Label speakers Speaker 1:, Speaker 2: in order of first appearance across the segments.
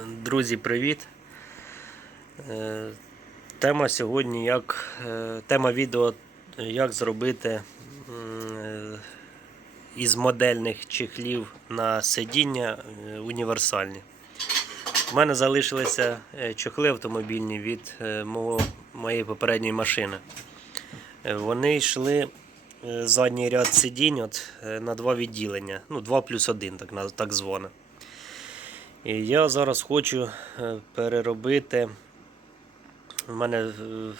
Speaker 1: Друзі, привіт! Е, Тема сьогодні як е, тема відео як зробити е, із модельних чехлів на сидіння універсальні. У мене залишилися чохли автомобільні від мого, моєї попередньої машини. Вони йшли задній ряд сидінь от, на два відділення. Ну, 2 плюс 1, так, так зване. І я зараз хочу е, переробити. У мене в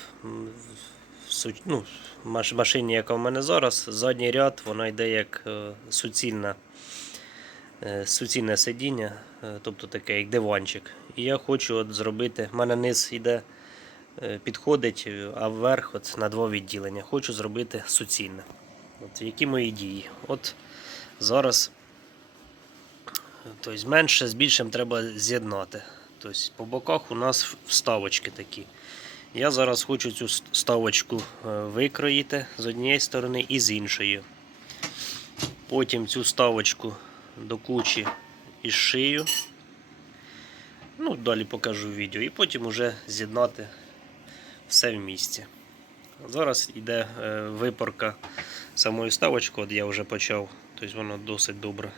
Speaker 1: ну, в машині, яка в мене зараз, задній ряд, вона йде як е, суцільна, е, суцільне сидіння, тобто таке, як диванчик. І я хочу от зробити. У мене низ йде, підходить, а вверх от на два відділення. Хочу зробити суцільне. От які мої дії? От зараз. Тобто менше з більшим треба з'єднати. Тобто по боках у нас вставочки такі. Я зараз хочу цю вставочку е, викроїти з однієї сторони і з іншої. Потім цю вставочку до кучі і шию. Ну, далі покажу відео. І потім вже з'єднати все в місці. Зараз йде е, випорка самої вставочки, от я вже почав, тобто воно досить добре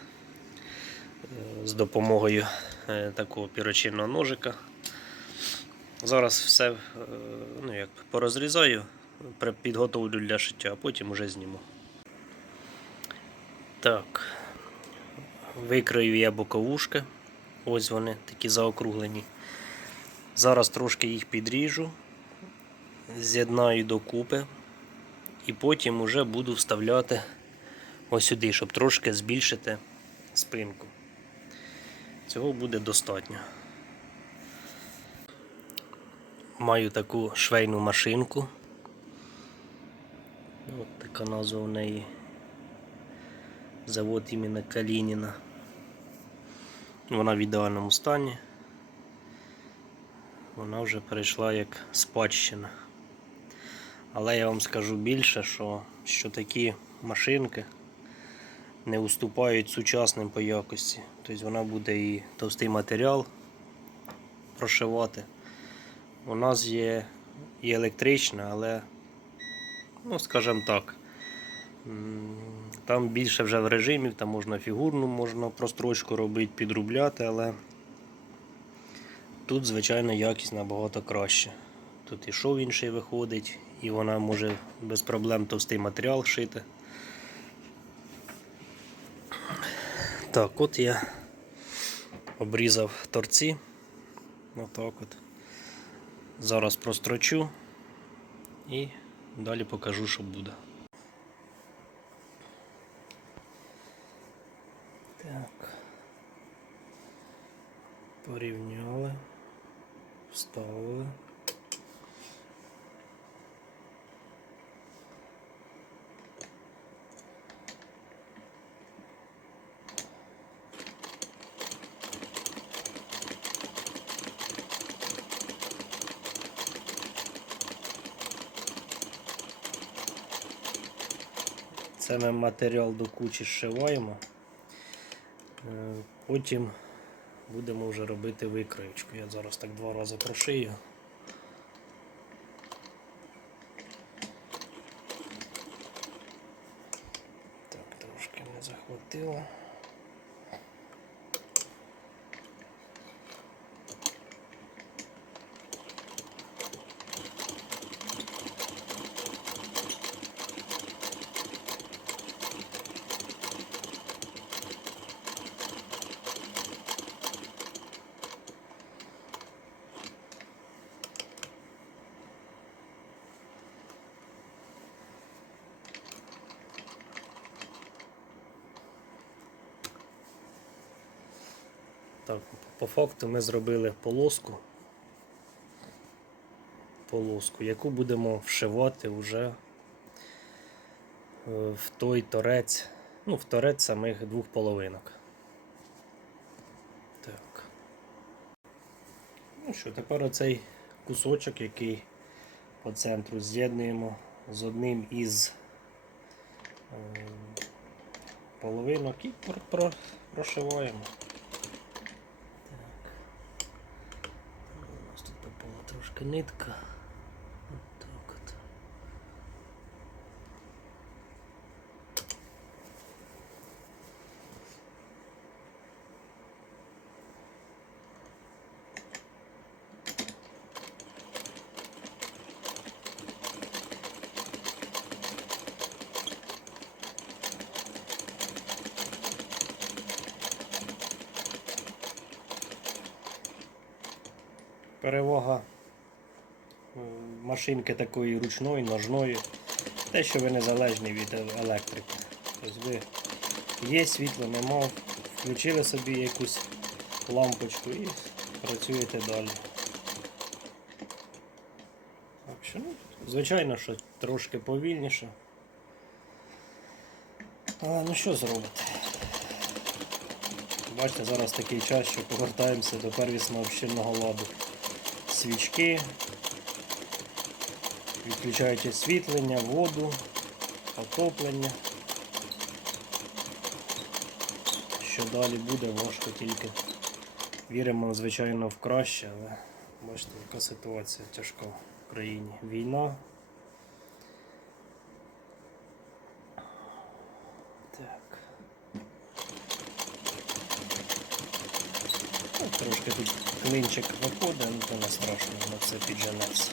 Speaker 1: з допомогою е, такого пірочинного ножика. Зараз все е, ну, як, порозрізаю, підготовлю для шиття, а потім уже зніму. Так, викрою я боковушки. Ось вони такі заокруглені. Зараз трошки їх підріжу, з'єднаю докупи і потім уже буду вставляти ось сюди, щоб трошки збільшити спинку. Цього буде достатньо. Маю таку швейну машинку. От така назва в неї. Завод імені Калініна. Вона в ідеальному стані. Вона вже перейшла як спадщина. Але я вам скажу більше, що, що такі машинки не уступають сучасним по якості. Тобто вона буде і товстий матеріал прошивати. У нас є і електрична, але, ну, скажімо так, там більше вже в режимі, там можна фігурну, можна прострочку робити, підробляти, але тут, звичайно, якість набагато краще. Тут і шов інший виходить, і вона може без проблем товстий матеріал шити. Так, от я обрізав торці. Отак от. Зараз прострочу і далі покажу, що буде. Так. Порівняли, вставили. Це ми матеріал до кучі зшиваємо. Е, Потім будемо вже робити викроєчку. Я зараз так два рази прошию. Так, трошки не захватило. По факту ми зробили полоску, полоску, яку будемо вшивати вже е, в той торець, ну, в торець самих двох половинок. Так. Ну що, тепер оцей кусочок, який по центру з'єднуємо з одним із е, половинок і про- про- прошиваємо. Так. Трошки нитка. От так машинки такої ручної, ножної. Те, що ви незалежні від е- електрики. Тобто ви є світло, нема, включили собі якусь лампочку і працюєте далі. Так що, ну, звичайно, що трошки повільніше. А, ну що зробити? Бачите, зараз такий час, що повертаємося до первісного общинного ладу. Свічки, відключають освітлення, воду, отоплення. Що далі буде, важко тільки. Віримо, звичайно, в краще, але бачите, яка ситуація тяжка в країні. Війна. Так. Ну, Трошки тут клинчик виходить, ну то не страшно, на це підженеться.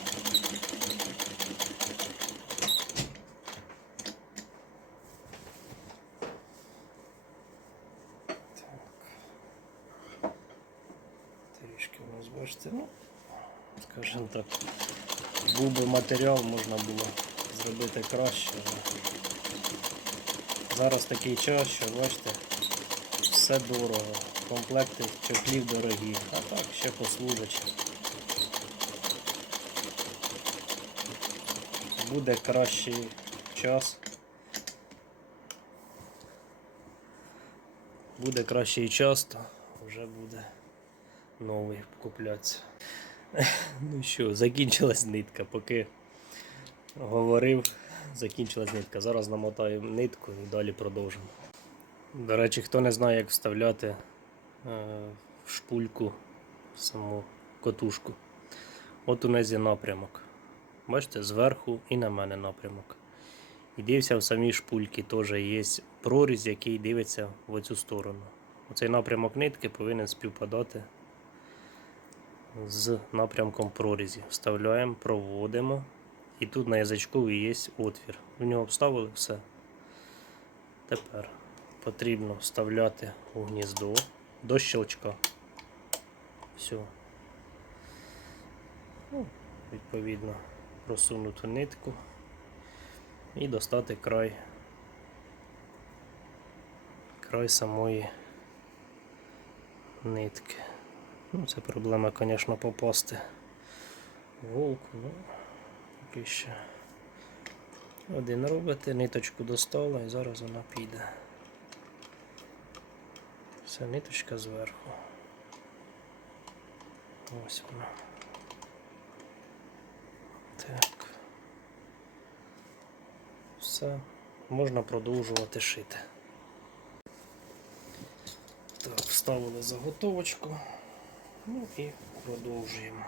Speaker 1: Так. Трішки у нас бачите, ну, скажімо так, був би матеріал, можна було зробити краще. Зараз такий час, що бачите, все дорого. Комплекти чохлів дорогі, а так ще послужать. Буде кращий час. Буде кращий час, то вже буде новий куплятися. Ну що, закінчилась нитка, поки говорив, закінчилась нитка. Зараз намотаю нитку і далі продовжимо. До речі, хто не знає, як вставляти е, в шпульку саму котушку. От у нас є напрямок. Бачите, зверху і на мене напрямок. І дивився в самій шпульці теж є прорізь, який дивиться в оцю сторону. Оцей напрямок нитки повинен співпадати з напрямком прорізі. Вставляємо, проводимо. І тут на язичку є отвір. В нього вставили все. Тепер потрібно вставляти у гніздо до щелчка. Все. Ну, відповідно, просунути нитку і достати край край самої нитки. Ну, це проблема, звісно, попасти в голку, ну, поки ще. Один робите, ниточку достала і зараз вона піде. Все, ниточка зверху. Ось вона. Так. Все, можна продовжувати шити. Так, вставили заготовочку. Ну і продовжуємо.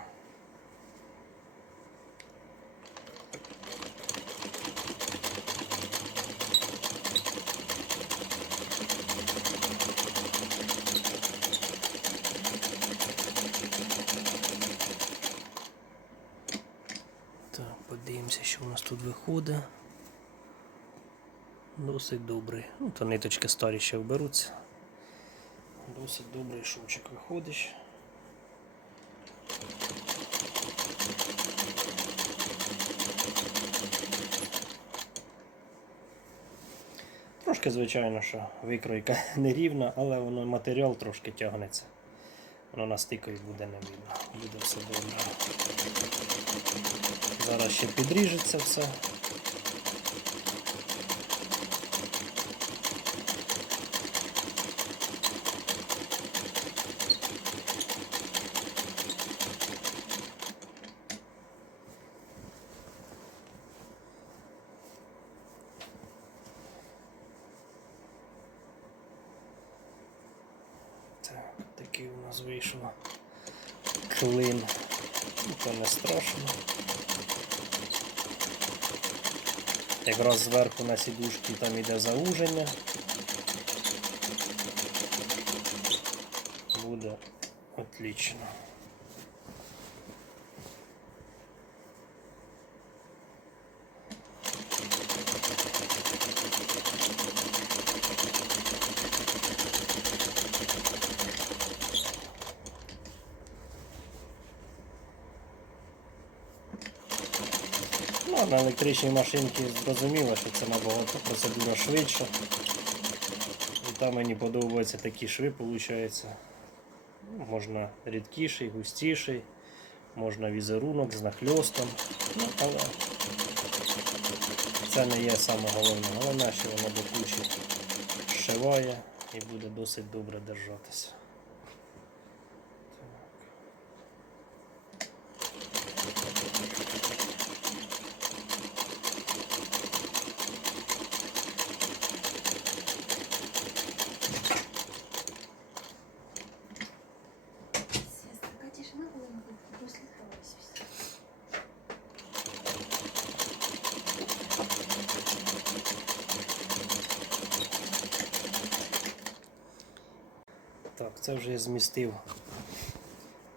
Speaker 1: Подивимося, що у нас тут виходить. Досить добрий. Ну, то ниточки старі ще вберуться. Досить добрий шовчик виходить. Трошки, звичайно, що викройка нерівна, але воно матеріал трошки тягнеться. Воно на стикові буде не видно. Буде все добре. Зараз ще підріжеться все. То не страшно. Якраз зверху на сідушці там іде зауження. Буде отлично. На електричній машинці зрозуміло, що це набагато процедура швидша. І там мені подобаються такі шви, виходить. Можна рідкіший, густіший, можна візерунок з нахльостом. Ну, але це не є саме головне. Головне, що воно до кучі зшиває і буде досить добре держатися. Це вже я змістив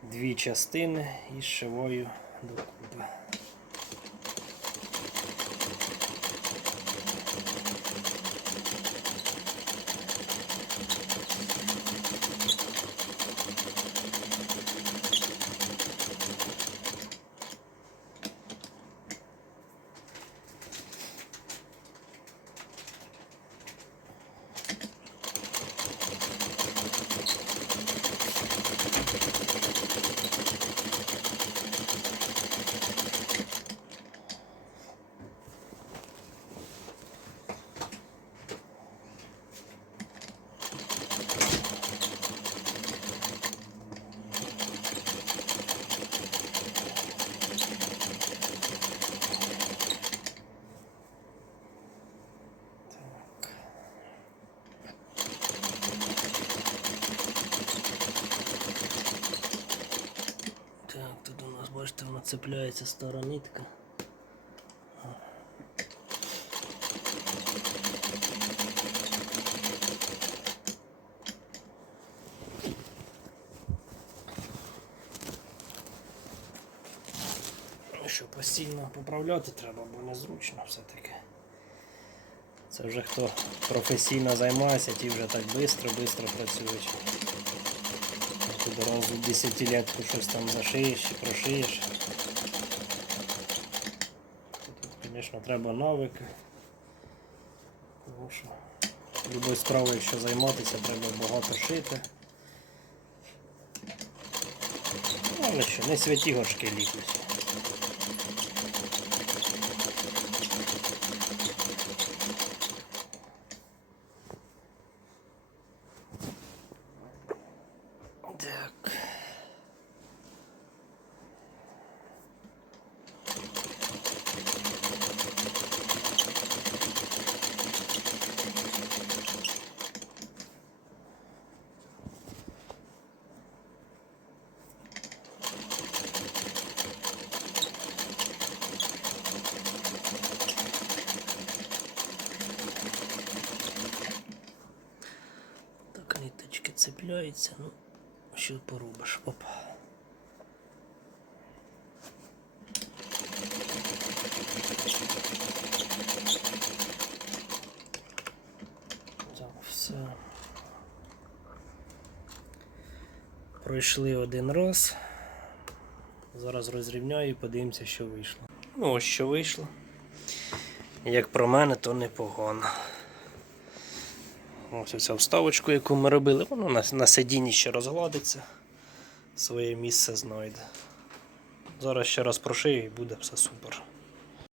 Speaker 1: дві частини із шивою докупи. Так, тут у нас, бачите, вона цепляється стара нитка. Що постійно поправляти треба, бо незручно все-таки. Це вже хто професійно займається, ті вже так швидко-швидко працюють. А раз у в десятилетку щось там зашиєш чи прошиєш. Тут, звісно, треба навики. Тому що любою справою, якщо займатися, треба багато шити. Ну, Але що, не святі горшки ліплять. Так. Так, ниточки цепляються, ну, що поробиш? Опа. Так, все. Пройшли один раз. Зараз розрівняю і подивимося, що вийшло. Ну, ось що вийшло. Як про мене, то непогано. Ось ця вставочку, яку ми робили, воно на, на сидінні ще розгладиться, своє місце знайде. Зараз ще раз прошию і буде все супер.